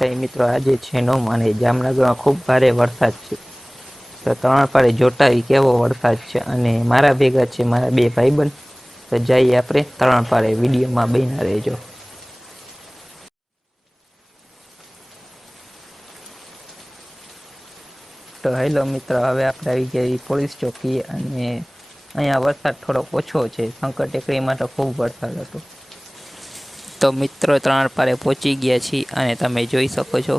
છતાંય મિત્રો આજે છે નોમ અને જામનગરમાં ખૂબ ભારે વરસાદ છે. તો તરણપાળે જોટાવી કેવો વરસાદ છે અને મારા ભેગા છે મારા બે ભાઈબંધ. તો જઈએ આપણે તરણપાળે વિડીયોમાં બન્યા રહેજો. તો હેલો મિત્ર, હવે આપણે આવી ગયા પોલીસ ચોકી અને અહીંયા વરસાદ થોડોક ઓછો છે. શંકર ટેકરીમાં તો ખૂબ વરસાદ હતો. તો મિત્રો તરણપાળે પહોંચી ગયા છીએ અને તમે જોઈ શકો છો.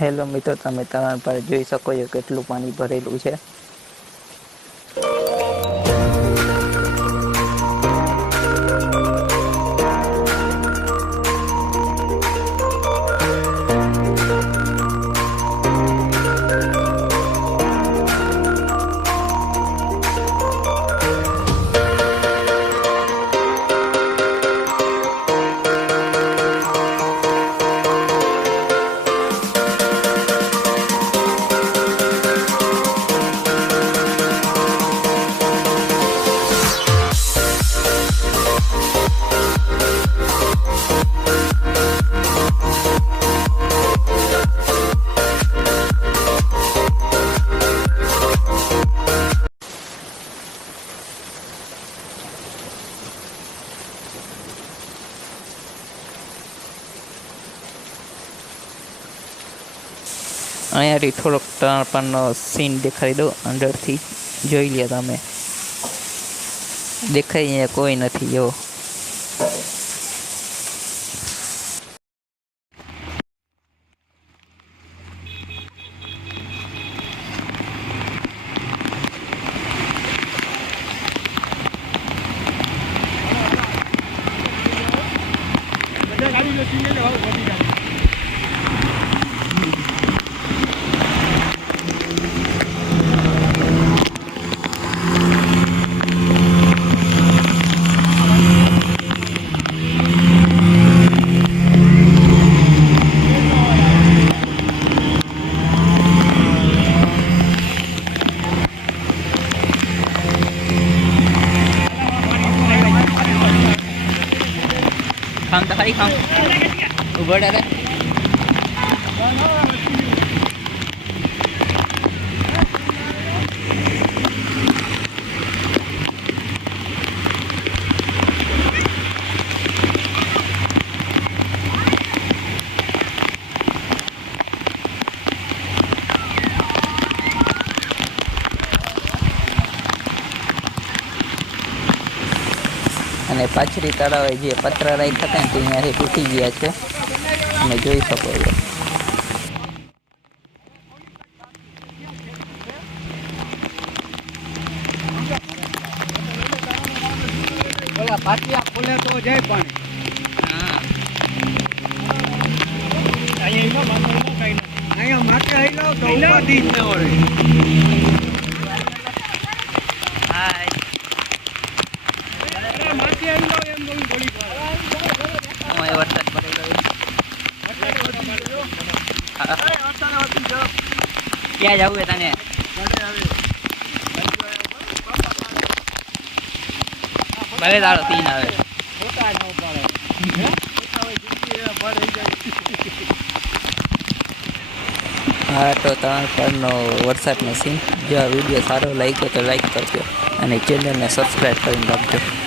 હેલો મિત્રો, તમે તરણપાળે જોઈ શકો છો કેટલું પાણી ભરેલું છે. અહીંયાથી થોડોક તરણપાળનો સીન દેખાડી દો અંદરથી, જોઈ લે તમે. દેખાય અહીંયા કોઈ નથી એવો. ખામ તો ખાલી ખામ ઉભો રે. અને પાછળી તળાવે જે પતરા રાખ્યા હતા ને તે અહીંયાથી તૂટી ગયા છે, તમે જોઈ શકો છો. પાટિયા ખોલે તો જાય પાણી. અહીંયા માથે આવી જાવ તો ઉપાધિ જ ન હોય. વરસાદ પડી ગયો. ક્યાં જવું છે તને? ભલે તારો સીન આવે. હા, તો તરણપાળનો વરસાદનો સીન. જો આ વિડીયો સારો લાગ્યો તો લાઈક કરજો અને ચેનલને સબસ્ક્રાઈબ કરીને રાખજો.